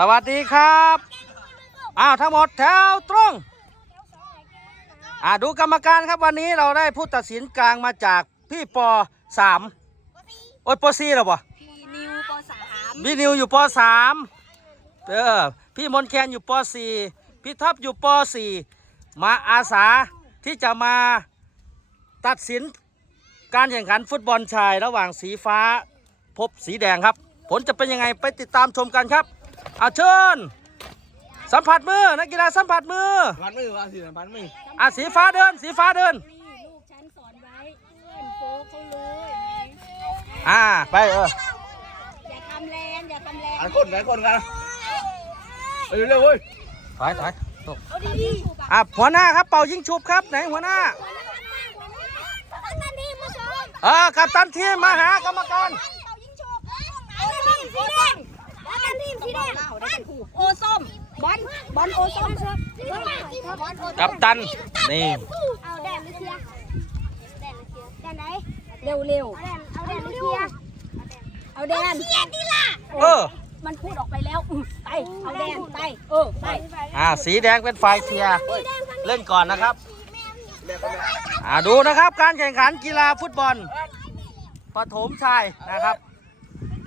สวัสดีครับอ้าวทั้งหมดแถวตรงอ่าดูกรรมการครับวันนี้เราได้ผู้ตัดสินกลางมาจากพี่ปอสามโอ้ยปอซีหรอปะพี่นิวปสามพี่นิวอยู่ปสามเออพี่มนแคนอยู่ปสี่พี่ท็อปอยู่ปสี่มาอาสาที่จะมาตัดสินการแข่งขันฟุตบอลชายระหว่างสีฟ้าพบสีแดงครับ ผลจะเป็นยังไงไปติดตามชมกันครับ เอาเชิญ สัมผัสมือนักกีฬาสัมผัสมือ พันมือว่าสิพันมืออะสีฟ้าเดิน สีฟ้าเดิน นี่ลูกฉันสอนไว้เพื่อนโฟกเขาเลยอ่าไปเอออย่าทำแรงอย่าทำแรงหลายคนหลายคนกันไปเร็วๆเว้ยถอยถอยตกเอาดีอะหัวหน้าครับเป่ายิงฉุบครับไหนหัวหน้าตั้งแต่นี้มาชมเออกับตันทีมมาหากรรมการเทีมสีแดงเอาทีมสีแดงโอส้มบอลบอลโอส้มบอลโอส้มกับตันนี่เอาแดนหรือเชียร์แดนหรือเชียร์แดนไหนเร็วเร็วเอาแดนหรือเชียร์เอาแดนเชียร์ดีล่ะเออมันพูดออกไปแล้วอืมไปเอาแดงไปเออไปอ่าสีแดงเป็นฝ่ายเชียร์เล่นก่อนนะครับอ่าดูนะครับการแข่งขันกีฬาฟุตบอลปฐมชายนะครับ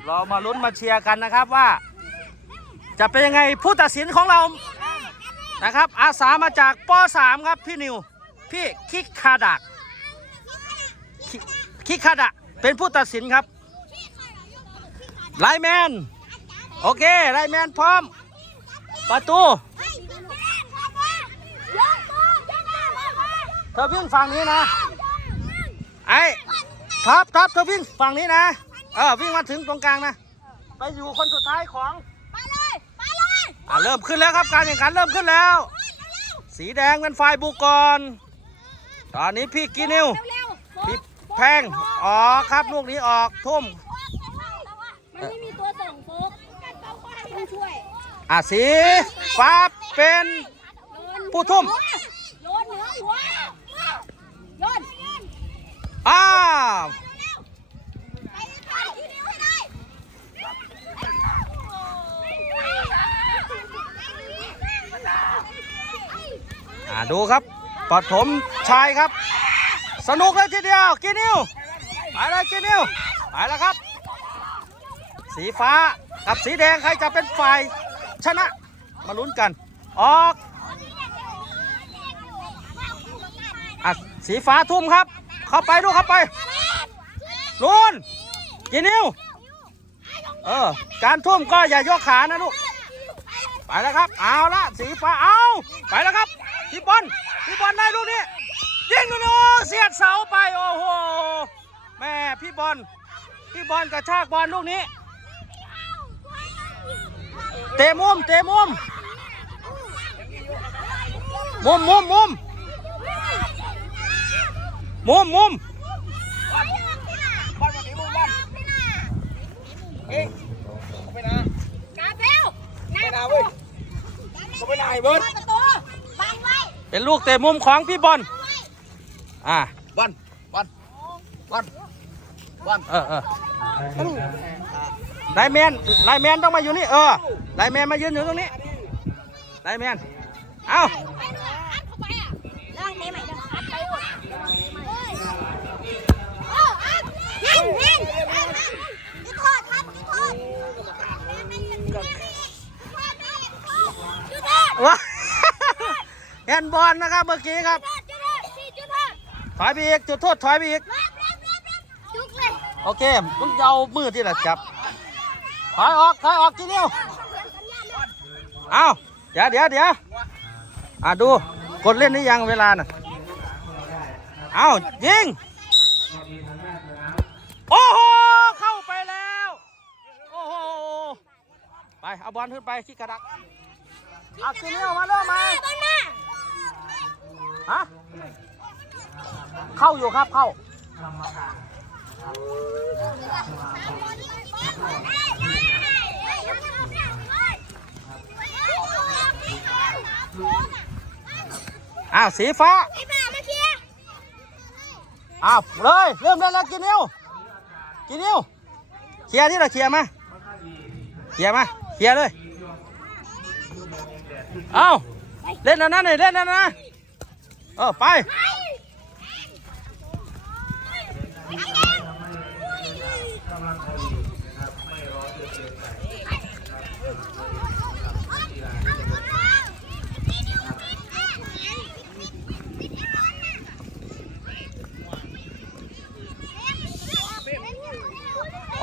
เรามาลุ้นมาเชียร์กันนะครับว่า จะเป็นยังไงผู้ตัดสินของเรานะครับ อาสามาจากป .3 ครับพี่นิว พี่คิกคาดะคิคิกคาดะเป็นผู้ตัดสินครับไลแมนโอเคไลแมนพร้อม ประตูเธอวิ่งฝั่งนี้นะไอ้ท็อปท็อปเธอวิ่งฝั่งนี้นะเออวิ่งมาถึงตรงกลางนะ ไปอยู่คนสุดท้ายของ ไปเลย ไปเลย อ่าเริ่มขึ้นแล้วครับการแข่งขันเริ่มขึ้นแล้ว สีแดงเป็นฝ่ายบุกก่อน ตอนนี้พี่กินิวเร็วพี่แพงออกครับลูกนี้ออกทุ่มมันไม่มีตัวส่งโฟกต้องช่วยอะสีฟ้าเป็นผู้ทุ่มโยนเหนือหัวโยนอ้าว ไปไปที่นิ้วให้ได้ อ่า ดูครับปฐมชายครับ สนุกเลยทีเดียวกินิวไปเลยกินิวไปแล้วครับ สีฟ้ากับสีแดงใครจะเป็นฝ่ายชนะมาลุ้นกัน ออกอะสีฟ้าทุ่มครับ เข้าไปดูเข้าไปลุนกินิวเออการทุ่มก็อย่ายกขานะลูกไปแล้วครับ เอาละสีฟ้าเอาไปแล้วครับ พี่บอลพี่บอลได้ลูกนี้ยิงลูกนี้เสียดเสาไปโอ้โหแม่พี่บอลพี่บอลกระชากบอลลูกนี้ เตะมุมเตะมุมมุมมุมมุมมุมมุมบ้านมาตีมุมบ้านเอ้ยไปนะกาเบลไปนะเว้ยเขาไปไหนเบิร์ดประตูบังไว้ เป็นลูกเตะมุมของพี่บอล อ่าบอลบอลบอลบอลเออเออไลน์แมนไลน์แมนต้องมาอยู่นี่ เออไลน์แมนมายืนอยู่ตรงนี้ไลน์แมน เอาไปด้วยอัดเข้าไปอะล่างเตะใหม่ด้วยอัดไปด้วยเอออัดเห็นเห็นจุดโทษครับจุดโทษจุดโทษ ว้า แฮนด์บอลนะครับเมื่อกี้ครับ จุดโทษสี่จุดโทษถอยไปอีกจุดโทษถอยไปอีกจุกเลยโอเคมึงจะเอามือที่ละจับ ถอยออก ถอยออกทีเดียว เอาเดี๋ยวเดี๋ยวเดี๋ยวอะดู กดเล่นนี่ยังเวลาน่ะ เอายิง โอ้โห เข้าไปแล้ว โอ้โห ไป เอาบอลขึ้นไปที่กระดัก เอากินเนียวมาเริ่มมา บอลมา ฮะเข้าอยู่ครับเข้าอ้าวสีฟ้าอ้ามาเคียอ้าวเลยเริ่มได้แล้วกินนิ้วกินนิ้วเคลียร์ที่เราเคลียร์มาเคลียร์มาเคลียร์เลย เอาเล่นอันนั้นหน่อยเล่นอันนั้นนะ ออไป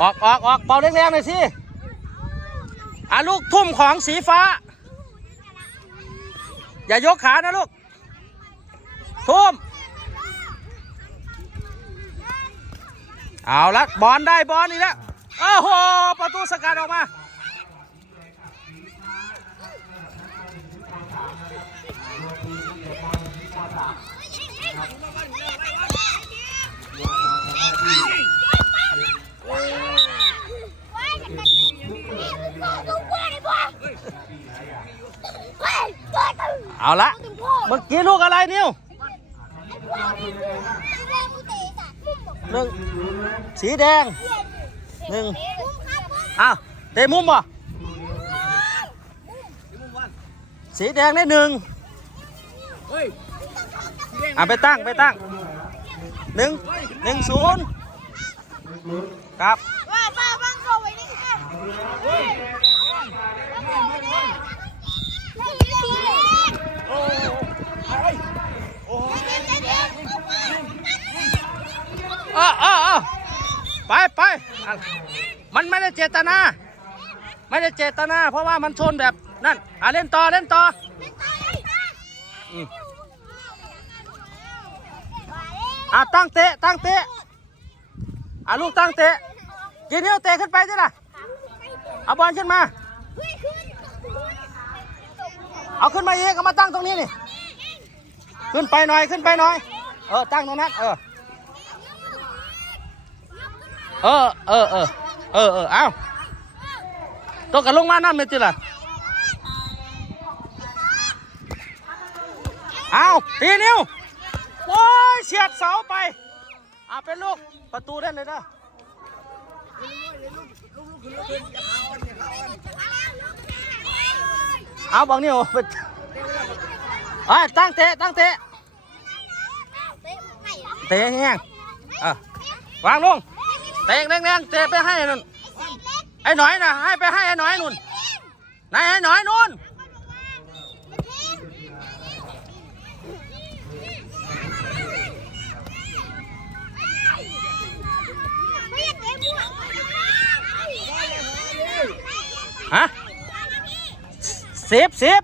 ออกออกออกเป่าแรงๆหน่อยสิอะลูกทุ่มของสีฟ้า อย่ายกขานะลูก ทุ่มเอาละบอลได้บอลอีกแล้วโอ้โห ประตูสกัดออกมาเอาละเมื่อกี้ลูกอะไรนิว หนึ่งสีแดงหนึ่งอ้าวเตะมุมบ่สีแดงได้หนึ่งอะไปตั้งไปตั้งหนึ่งหนึ่งศูนย์ครับว่าบ้าบ้างเขาไว้นี่ค่ะโอ้โอ้ ออเออเออไปไปมันไม่ได้เจตนา ไม่ได้เจตนา เพราะว่ามันชนแบบนั่นอะเล่นต่อเล่นต่อออะตั้งเตะตั้งเตะอะลูกตั้งเตะกินนิ้วเตะขึ้นไปสิล่ะเอาบอลขึ้นมา เอาขึ้นมาเอีกเอามาตั้งตรงนี้นี่ ขึ้นไปหน่อยขึ้นไปหน่อย เออตั้งตรงนั้นเออ เออเออเออเออเออเอาตัวกันลงมาน้ำเมจิล่ะเอาตีนิ้วโอ้ยเฉียดเสาไปอะเป็นลูกประตูได้เลยนะเอาบอกนิ้วไปเอ้ยตั้งเตะตั้งเตะเตะแห้งอะวางลง เตะแรงๆเตะไปให้นุ่นไอ้หน่อยนะให้ไปให้ไอ้หน่อยนุ่นไหนไอ้หน่อยนุ่นฮะสิบสิบ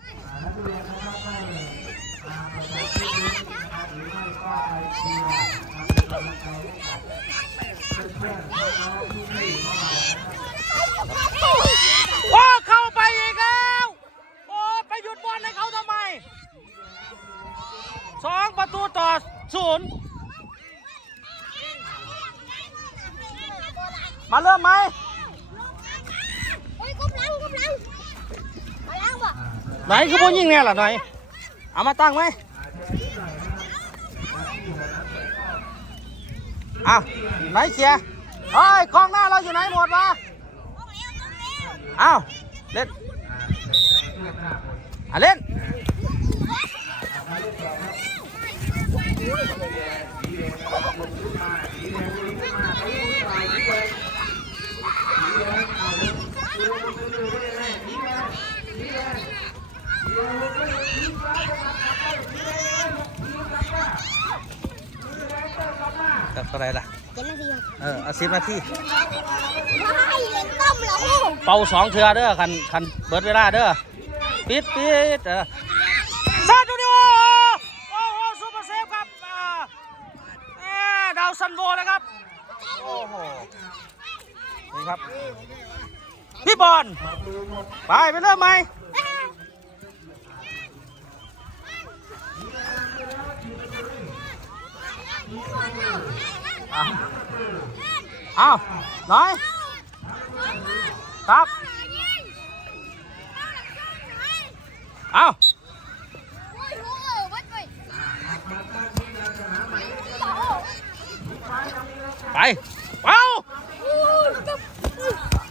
โอ้เข้าไปอีกแล้วโอ้ไปหยุดบอลให้เขาทำไมสองประตูต่อศูนย์มาเริ่มไหม เฮ้ยกำลังกำลังกำลังบ่ ไห นคือพวกยิงเนี่ยล่ะหน่อย เอามาตั้งไหมอ้าวไหนเชียร์เฮ้ยกองหน้าเราอยู่ไหนหมดวะอ้าวเล่นอะเล่น เท่าไหรล่ะเจ็ดนาทีครับเออเอาสิบนาทีไม่เล่นต้มเหรอเป่าสองเทือเด้อคันคันเบิดเวลาเด้อปิดปิดเออซาดูดิโอโอ้โหซูเปอร์เซฟครับอ่าแหม่ดาวซันโวนะครับ โอ้โห นี่ครับ พี่บอลไปไปเริ่มไหม อ้าวหน่อยครับเอาป เอา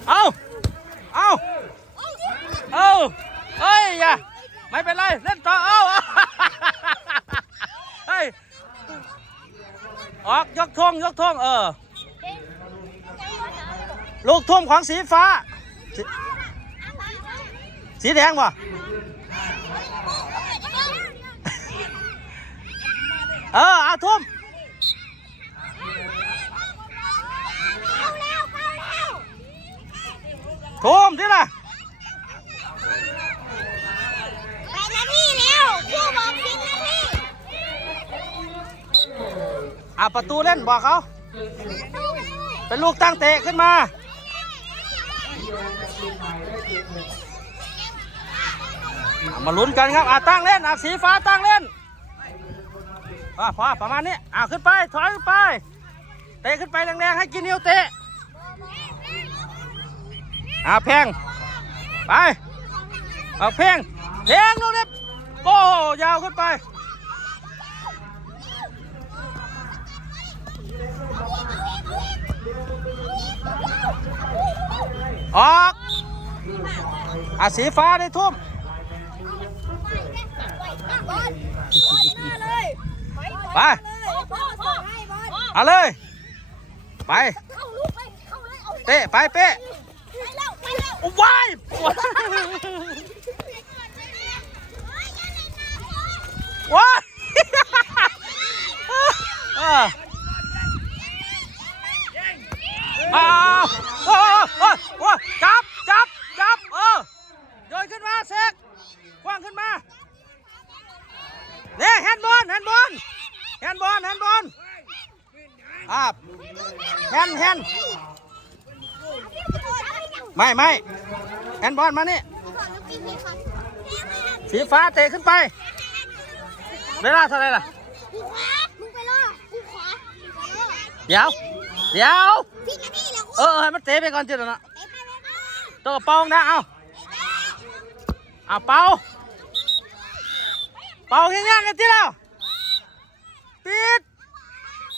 เอาเอาเอาเอา เฮ้ยอย่าไม่เป็นไร เล่นต่อเอา เฮ้ย ออ กยกท่งยกท่งเออ ลูกทุ่มของสีฟ้า สีแดงป่ะเออเอาทุ่มทุ่มที่ละ ไปนะพี่เร็วครูบอกสิบนาที อะประตูเล่นบอกเขาเป็นลูกตั้งเตะขึ้นมาอะมาลุ้นกันครับอะตั้งเล่นอะสีฟ้าตั้งเล่นอะพอประมาณนี้อะขึ้นไปถอยขึ้นไป เตะขึ้นไปแรงๆให้กินนิ้วเตะอะแพงไปเอาเพลงเพลงลูกนี้โอ้ยาวขึ้นไป ออกอะสีฟ้าได้ทุ่มบอลหน้าเลยไปพ่อส่งให้บอลเอาเลย ไปเข้าลูกไปเข้าเลยเอาเตะไปเป๊ะไปแล้วไปแล้วว้ายว้ายเออเอาโอ้โอ้โอ้จับจับจับเออโยนขึ้นมาเสกกว้างขึ้นมาเนี่ยแฮนด์บอลแฮนด์บอลแฮนด์บอลแฮนด์บอล อ่าแฮนด์แฮนด์ไม่ไม่แฮนด์บอลมานี่สีฟ้าเตะขึ้นไป เวลาเท่าไหรล่ะกูขวามึงไปล่อกูขวาเดี๋ยว เดี๋ยวสิบนาทีแล้วเออเออให้มันเตะไปก่อนจิตนะไปไปไปไปตัวเป่านะเอาเอาเป่าเป่าแห้งๆกันทีแล้วปิด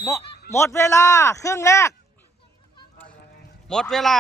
หมด หมดเวลา ครึ่งแรก หมดเวลา